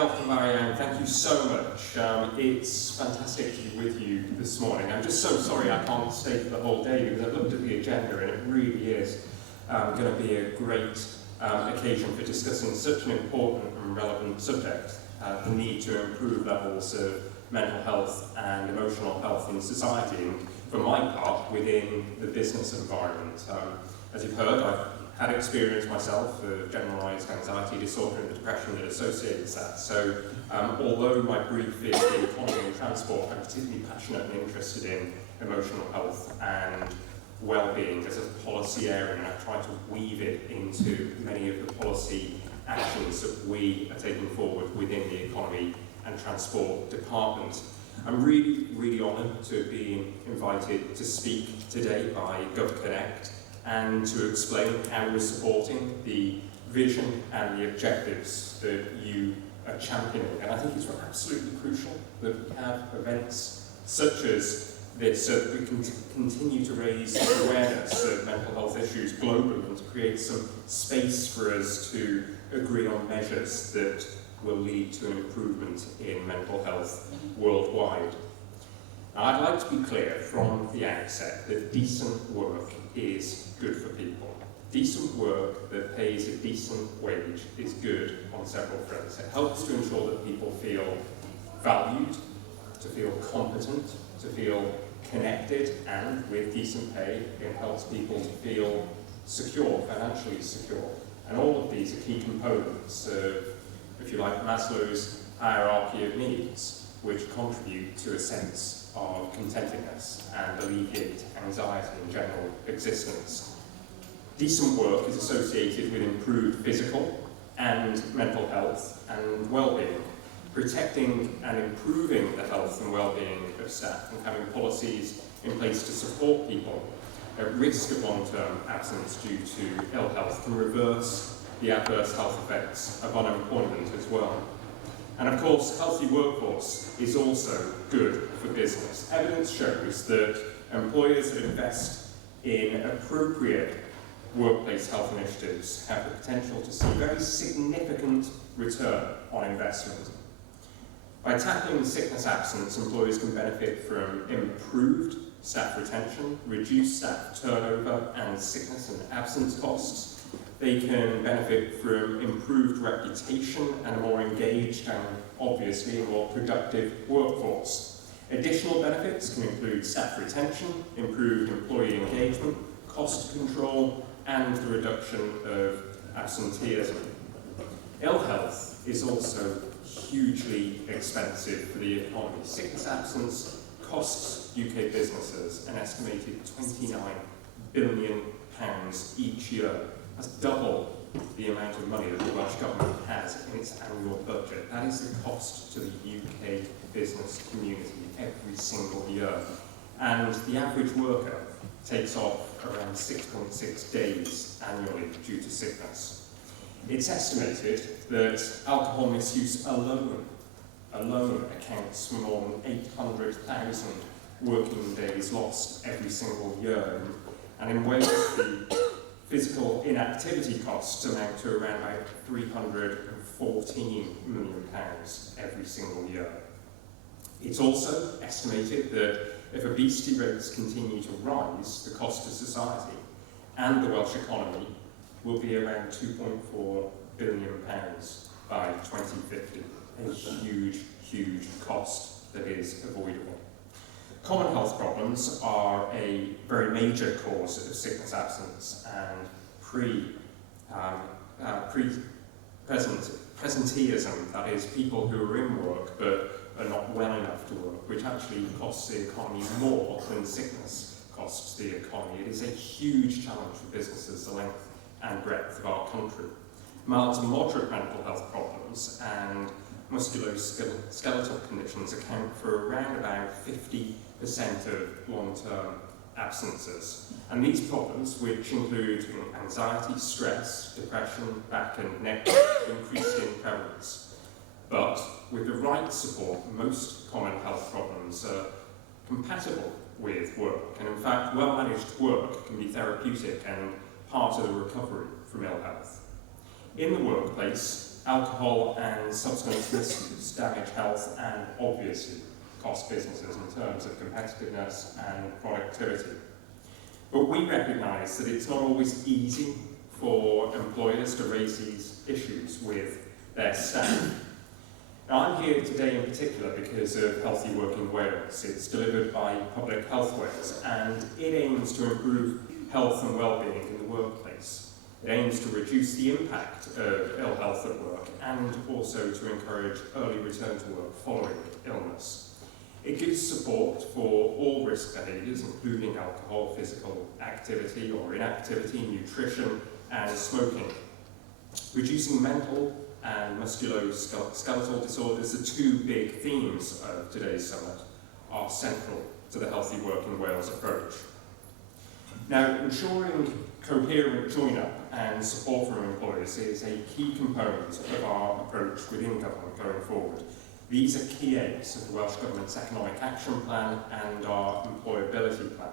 Diolch, Marianne. Thank you so much. It's fantastic to be with you this morning. I'm just so sorry I can't stay for the whole day because I've looked at the agenda and it really is going to be a great occasion for discussing such an important and relevant subject, the need to improve levels of mental health and emotional health in society, and for my part, within the business environment. As you've heard, I've had experience myself of generalised anxiety disorder and the depression that associates that. So although my brief is the economy and transport, I'm particularly passionate and interested in emotional health and well-being as a policy area, and I've tried to weave it into many of the policy actions that we are taking forward within the economy and transport department. I'm really, really honoured to be invited to speak today by GovConnect and to explain how we're supporting the vision and the objectives that you are championing. And I think it's absolutely crucial that we have events such as this so that we can continue to raise awareness of mental health issues globally and to create some space for us to agree on measures that will lead to an improvement in mental health worldwide. Now, I'd like to be clear from the outset that decent work is good for people. Decent work that pays a decent wage is good on several fronts. It helps to ensure that people feel valued, to feel competent, to feel connected, and with decent pay, it helps people to feel secure, financially secure. And all of these are key components of, if you like, Maslow's hierarchy of needs, which contribute to a sense of contentedness and alleviate anxiety in general existence. Decent work is associated with improved physical and mental health and well-being, protecting and improving the health and well-being of staff and having policies in place to support people at risk of long-term absence due to ill health can reverse the adverse health effects of unemployment as well. And of course, a healthy workforce is also good for business. Evidence shows that employers that invest in appropriate workplace health initiatives have the potential to see very significant return on investment. By tackling sickness absence, employers can benefit from improved staff retention, reduced staff turnover and sickness and absence costs. They can benefit from improved reputation and a more engaged and obviously a more productive workforce. Additional benefits can include staff retention, improved employee engagement, cost control, and the reduction of absenteeism. Ill health is also hugely expensive for the economy. Sickness absence costs UK businesses an estimated £29 billion each year. That's double the amount of money that the Welsh Government has in its annual budget. That is the cost to the UK business community every single year. And the average worker takes off around 6.6 days annually due to sickness. It's estimated that alcohol misuse alone accounts for more than 800,000 working days lost every single year. And in Wales, the physical inactivity costs amount to around about £314 million every single year. It's also estimated that if obesity rates continue to rise, the cost to society and the Welsh economy will be around £2.4 billion by 2050. A huge, huge cost that is avoidable. Common health problems are a very major cause of sickness absence and presenteeism, that is, people who are in work but are not well enough to work, which actually costs the economy more than sickness costs the economy. It is a huge challenge for businesses, the length and breadth of our country. Mild to moderate mental health problems and musculoskeletal conditions account for around about 50% of long-term absences. And these problems, which include anxiety, stress, depression, back and neck, increase in prevalence. But with the right support, most common health problems are compatible with work. And in fact, well-managed work can be therapeutic and part of the recovery from ill health. In the workplace, Alcohol and substance misuse damage health and obviously cost businesses in terms of competitiveness and productivity. But we recognise that it's not always easy for employers to raise these issues with their staff. Now, I'm here today in particular because of Healthy Working Wales. It's delivered by Public Health Wales, and it aims to improve health and wellbeing in the workplace. It aims to reduce the impact of ill health at work and also to encourage early return to work following illness. It gives support for all risk behaviours, including alcohol, physical activity or inactivity, nutrition and smoking. Reducing mental and musculoskeletal disorders, the two big themes of today's summit, are central to the Healthy Working Wales approach. Now, ensuring coherent join-up and support from employers is a key component of our approach within government going forward. These are key aims of the Welsh Government's Economic Action Plan and our Employability Plan.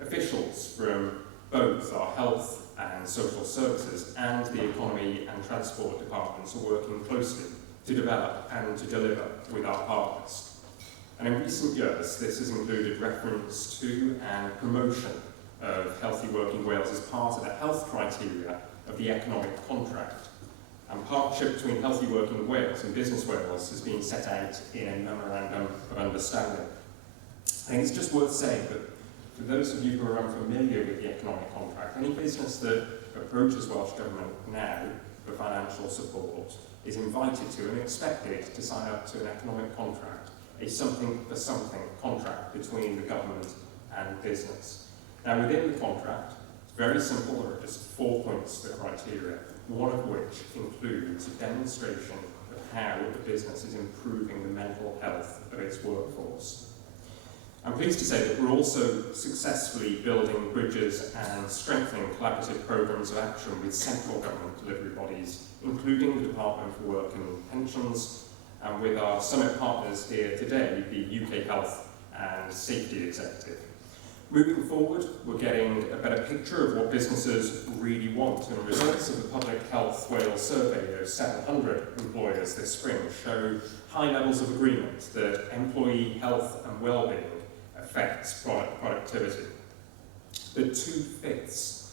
Officials from both our Health and Social Services and the Economy and Transport departments are working closely to develop and to deliver with our partners. And in recent years, this has included reference to and promotion of Healthy Working Wales as part of the health criteria of the economic contract. And partnership between Healthy Working Wales and Business Wales has been set out in a Memorandum of Understanding. I think it's just worth saying that for those of you who are unfamiliar with the economic contract, any business that approaches Welsh Government now for financial support is invited to and expected to sign up to an economic contract, a something for something contract between the government and business. Now, within the contract, it's very simple. There are just 4 points to the criteria, one of which includes a demonstration of how the business is improving the mental health of its workforce. I'm pleased to say that we're also successfully building bridges and strengthening collaborative programmes of action with central government delivery bodies, including the Department for Work and Pensions, and with our summit partners here today, the UK Health and Safety Executive. Moving forward, we're getting a better picture of what businesses really want, and results of the Public Health Wales survey of 700 employers this spring show high levels of agreement that employee health and wellbeing affects productivity. But 2/5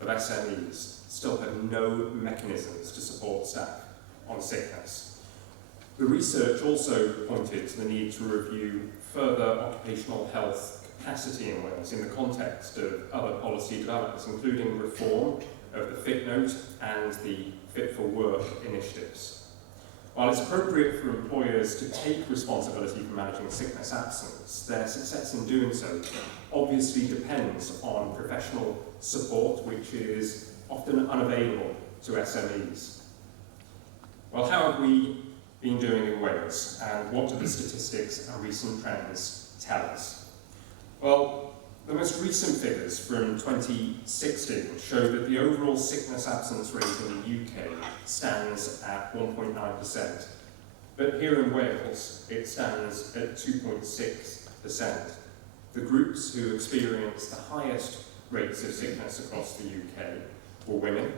of SMEs still have no mechanisms to support staff on sickness. The research also pointed to the need to review further occupational health capacity in Wales in the context of other policy developments, including reform of the Fit Note and the Fit for Work initiatives. While it's appropriate for employers to take responsibility for managing sickness absence, their success in doing so obviously depends on professional support, which is often unavailable to SMEs. Well, how have we been doing in Wales, and what do the statistics and recent trends tell us? Well, the most recent figures from 2016 show that the overall sickness absence rate in the UK stands at 1.9%, but here in Wales it stands at 2.6%. The groups who experienced the highest rates of sickness across the UK were women,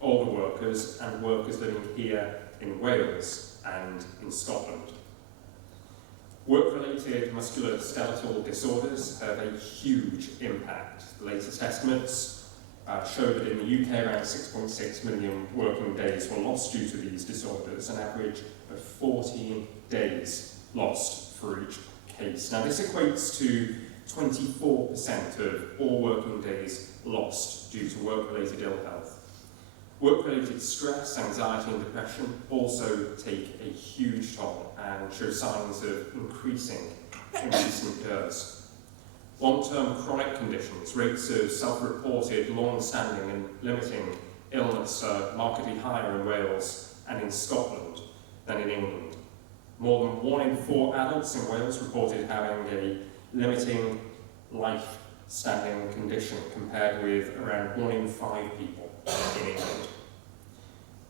older workers, and workers living here in Wales and in Scotland. Work-related musculoskeletal disorders have a huge impact. The latest estimates show that in the UK around 6.6 million working days were lost due to these disorders, an average of 14 days lost for each case. Now, this equates to 24% of all working days lost due to work-related ill health. Work-related stress, anxiety and depression also take a huge toll and show signs of increasing in recent years. Long-term chronic conditions, rates of self-reported, long-standing and limiting illness are markedly higher in Wales and in Scotland than in England. More than 1 in 4 adults in Wales reported having a limiting life-standing condition, compared with around 1 in 5 people in England.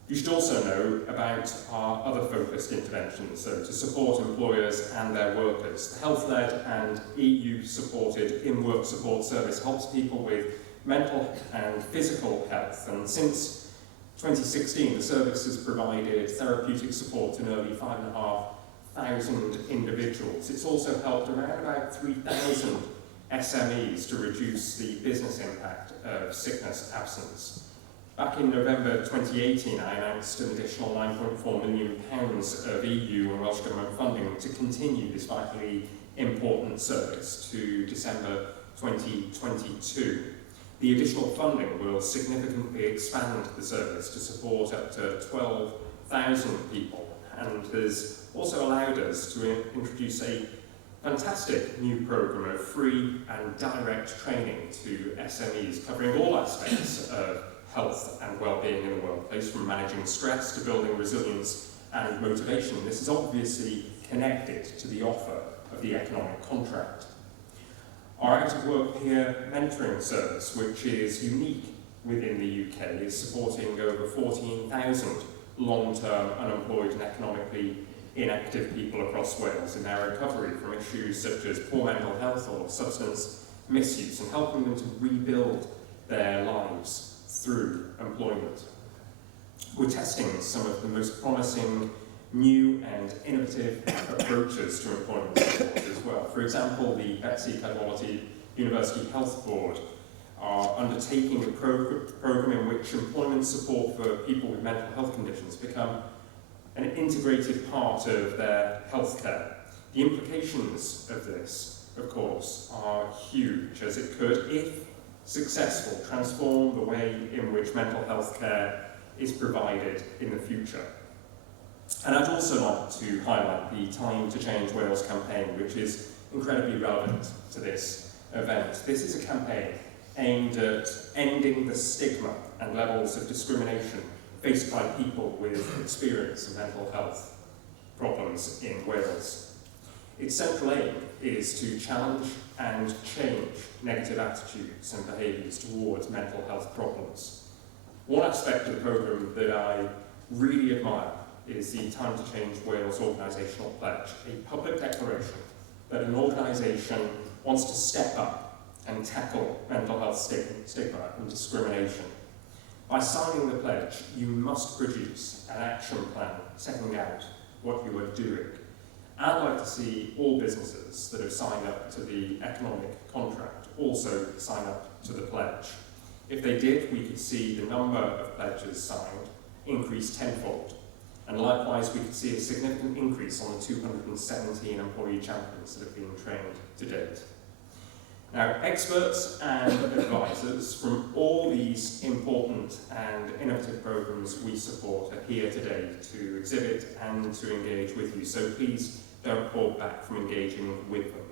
You should also know about our other focused interventions, so to support employers and their workers. The health-led and EU-supported in-work support service helps people with mental and physical health, and since 2016, the service has provided therapeutic support to nearly 5,500 individuals. It's also helped around about 3,000 SMEs to reduce the business impact of sickness absence. Back in November 2018, I announced an additional £9.4 million of EU and Welsh Government funding to continue this vitally important service to December 2022. The additional funding will significantly expand the service to support up to 12,000 people, and has also allowed us to introduce a fantastic new programme of free and direct training to SMEs, covering all aspects of health and well-being in the workplace, from managing stress to building resilience and motivation. This is obviously connected to the offer of the economic contract. Our out-of-work peer mentoring service, which is unique within the UK, is supporting over 14,000 long-term unemployed and economically inactive people across Wales in their recovery from issues such as poor mental health or substance misuse, and helping them to rebuild their lives through employment. We're testing some of the most promising new and innovative approaches to employment support as well. For example, the Betsy Cadwallaty University Health Board are undertaking a program in which employment support for people with mental health conditions become an integrated part of their healthcare. The implications of this, of course, are huge, as it could, if successful, transform the way in which mental health care is provided in the future. And I'd also like to highlight the Time to Change Wales campaign, which is incredibly relevant to this event. This is a campaign aimed at ending the stigma and levels of discrimination faced by people with experience of mental health problems in Wales. Its central aim is to challenge and change negative attitudes and behaviours towards mental health problems. One aspect of the programme that I really admire is the Time to Change Wales organisational pledge, a public declaration that an organisation wants to step up and tackle mental health stigma and discrimination. By signing the pledge, you must produce an action plan setting out what you are doing. I'd like to see all businesses that have signed up to the economic contract also sign up to the pledge. If they did, we could see the number of pledges signed increase tenfold. And likewise, we could see a significant increase on the 217 employee champions that have been trained to date. Now, experts and advisors from all these important and innovative programmes we support are here today to exhibit and to engage with you, so please don't hold back from engaging with them.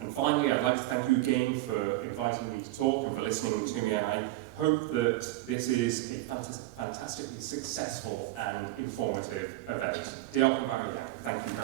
And finally, I'd like to thank you again for inviting me to talk and for listening to me, and I hope that this is a fantastically successful and informative event. Diolch yn fawr iawn. Thank you very much.